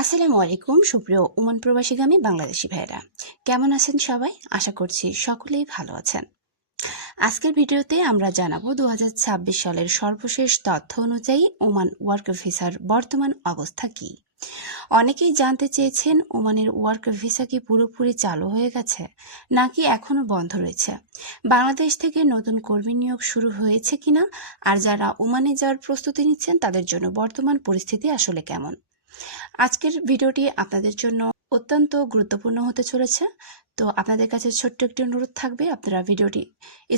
আসসালামু আলাইকুম সুপ্রিয় ওমান প্রবাসীগামী বাংলাদেশি ভাইরা, কেমন আছেন সবাই? আশা করছি সকলেই ভালো আছেন। আজকের ভিডিওতে আমরা জানাবো 2026 সালের সর্বশেষ তথ্য অনুযায়ী ওমান ওয়ার্ক ভিসার বর্তমান অবস্থা কি। অনেকেই জানতে চেয়েছেন ওমানের ওয়ার্ক ভিসা কি পুরোপুরি চালু হয়ে গেছে নাকি এখনো বন্ধ রয়েছে, বাংলাদেশ থেকে নতুন কর্মী নিয়োগ শুরু হয়েছে কিনা, আর যারা ওমানে যাওয়ার প্রস্তুতি নিচ্ছেন তাদের জন্য বর্তমান পরিস্থিতি আসলে কেমন। আজকের ভিডিওটি আপনাদের জন্য অত্যন্ত গুরুত্বপূর্ণ হতে চলেছে। তো আপনাদের কাছে ছোট্ট একটি অনুরোধ থাকবে, আপনারা ভিডিওটি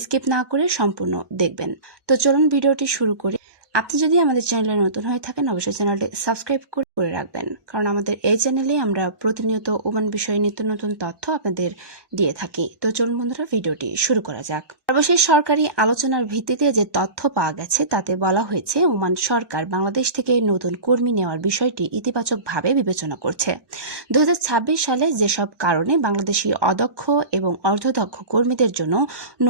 স্কিপ না করে সম্পূর্ণ দেখবেন। তো চলুন ভিডিওটি শুরু করি। আপনি যদি আমাদের চ্যানেলে নতুন হয়ে থাকেন অবশ্যই চ্যানেলটি সাবস্ক্রাইব করে রাখবেন, কারণ আমাদের এই চ্যানেলে আমরা প্রতিনিয়ত ওমান বিষয়ে নিত্য নতুন তথ্য আপনাদের দিয়ে থাকি। তো চলুন বন্ধুরা ভিডিওটি শুরু করা যাক। সর্বশেষ সরকারি আলোচনার ভিত্তিতে যে তথ্য পাওয়া গেছে তাতে বলা হয়েছে ওমান সরকার বাংলাদেশ থেকে নতুন কর্মী নেওয়ার বিষয়টি ইতিবাচকভাবে বিবেচনা করছে। 2026 সালে যেসব কারণে বাংলাদেশি অদক্ষ এবং অর্ধদক্ষ কর্মীদের জন্য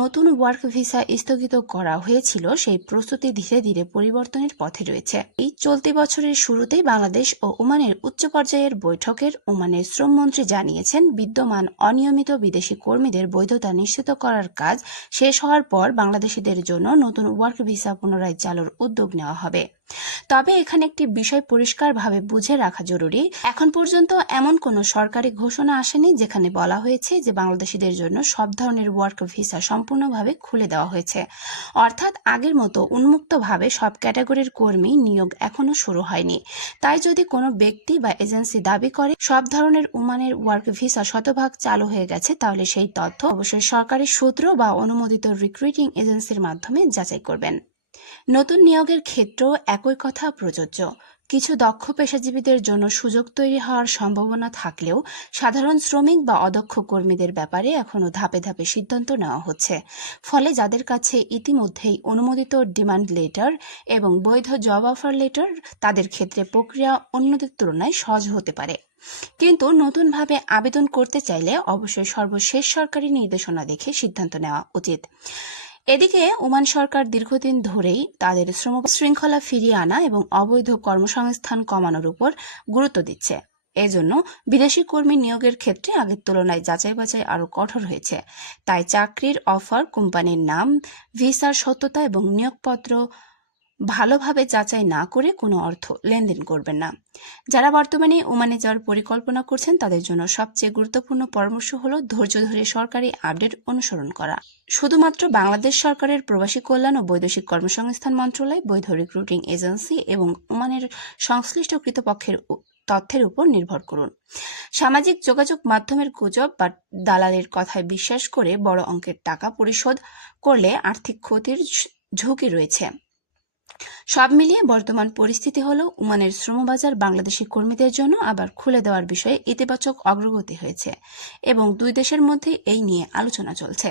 নতুন ওয়ার্ক ভিসা স্থগিত করা হয়েছিল সেই প্রস্তুতি ধীরে ধীরে পরিবর্তনের পথে রয়েছে। এই চলতি বছরের শুরুতেই বাংলাদেশ ও ওমানের উচ্চ পর্যায়ের বৈঠকের ওমানের শ্রমমন্ত্রী জানিয়েছেন বিদ্যমান অনিয়মিত বিদেশি কর্মীদের বৈধতা নিশ্চিত করার কাজ শেষ হওয়ার পর বাংলাদেশিদের জন্য নতুন ওয়ার্ক ভিসা পুনরায় চালুর উদ্যোগ নেওয়া হবে। তবে এখানে একটি বিষয় পরিষ্কারভাবে বুঝে রাখা জরুরি, এখন পর্যন্ত এমন কোনো সরকারি ঘোষণা আসেনি যেখানে বলা হয়েছে যে বাংলাদেশিদের জন্য সব ধরনের ওয়ার্ক ভিসা সম্পূর্ণভাবে খুলে দেওয়া হয়েছে। অর্থাৎ আগের মতো উন্মুক্তভাবে সব ক্যাটাগরির কর্মী নিয়োগ এখনো শুরু হয়নি। তাই যদি কোনো ব্যক্তি বা এজেন্সি দাবি করে সব ধরনের ওমানের ওয়ার্ক ভিসা শতভাগ চালু হয়ে গেছে, তাহলে সেই তথ্য অবশ্যই সরকারি সূত্র বা অনুমোদিত রিক্রুটিং এজেন্সির মাধ্যমে যাচাই করবেন। নতুন নিয়োগের ক্ষেত্রেও একই কথা প্রযোজ্য। কিছু দক্ষ পেশাজীবীদের জন্য সুযোগ তৈরি হওয়ার সম্ভাবনা থাকলেও সাধারণ শ্রমিক বা অদক্ষ কর্মীদের ব্যাপারে এখনো ধাপে ধাপে সিদ্ধান্ত নেওয়া হচ্ছে। ফলে যাদের কাছে ইতিমধ্যেই অনুমোদিত ডিমান্ড লেটার এবং বৈধ জব অফার লেটার, তাদের ক্ষেত্রে প্রক্রিয়া অন্যদের তুলনায় সহজ হতে পারে। কিন্তু নতুনভাবে আবেদন করতে চাইলে অবশ্যই সর্বশেষ সরকারি নির্দেশনা দেখে সিদ্ধান্ত নেওয়া উচিত। এদিকে ওমান সরকার দীর্ঘদিন ধরেই তাদের শ্রম শৃঙ্খলা ফিরিয়ে আনা এবং অবৈধ কর্মসংস্থান কমানোর উপর গুরুত্ব দিচ্ছে। এজন্য বিদেশি কর্মী নিয়োগের ক্ষেত্রে আগের তুলনায় যাচাই বাছাই আরও কঠোর হয়েছে। তাই চাকরির অফার, কোম্পানির নাম, ভিসার সত্যতা এবং নিয়োগপত্র ভালোভাবে যাচাই না করে কোনো অর্থ লেনদেন করবেন না। যারা বর্তমানে ওমানে যাওয়ার পরিকল্পনা করছেন তাদের জন্য সবচেয়ে গুরুত্বপূর্ণ পরামর্শ হলো ধৈর্য ধরে সরকারি আপডেট অনুসরণ করা। শুধুমাত্র বাংলাদেশ সরকারের প্রবাসী কল্যাণ ও বৈদেশিক কর্মসংস্থান মন্ত্রণালয়, বৈধ রিক্রুটিং এজেন্সি এবং ওমানের সংশ্লিষ্ট কৃতপক্ষের তথ্যের উপর নির্ভর করুন। সামাজিক যোগাযোগ মাধ্যমের গুজব বা দালালের কথায় বিশ্বাস করে বড় অঙ্কের টাকা পরিশোধ করলে আর্থিক ক্ষতির ঝুঁকি রয়েছে। সব মিলিয়ে বর্তমান পরিস্থিতি হলো ওমানের শ্রমবাজার বাংলাদেশি কর্মীদের জন্য আবার খুলে দেওয়ার বিষয়ে ইতিবাচক অগ্রগতি হয়েছে এবং দুই দেশের মধ্যে এই নিয়ে আলোচনা চলছে।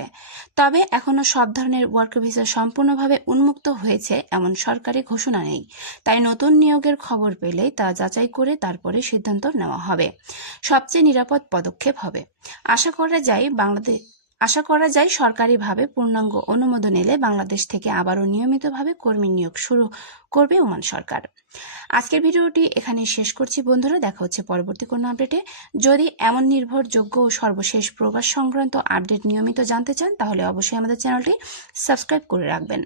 তবে এখনো সব ধরনের ওয়ার্ক ভিসা সম্পূর্ণভাবে উন্মুক্ত হয়েছে এমন সরকারি ঘোষণা নেই। তাই নতুন নিয়োগের খবর পেলেই তা যাচাই করে তারপরে সিদ্ধান্ত নেওয়া হবে। সবচেয়ে নিরাপদ পদক্ষেপ হবে। আশা করা যায় সরকারিভাবে পূর্ণাঙ্গ অনুমোদন এলে বাংলাদেশ থেকে আবারও নিয়মিতভাবে কর্মী নিয়োগ শুরু করবে ওমান সরকার। আজকের ভিডিওটি এখানে শেষ করছি বন্ধুরা, দেখা হচ্ছে পরবর্তী কোনো আপডেটে। যদি এমন নির্ভরযোগ্য ও সর্বশেষ প্রবাস সংক্রান্ত আপডেট নিয়মিত জানতে চান তাহলে অবশ্যই আমাদের চ্যানেলটি সাবস্ক্রাইব করে রাখবেন।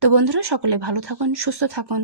তো বন্ধুরা সকলে ভালো থাকুন, সুস্থ থাকুন।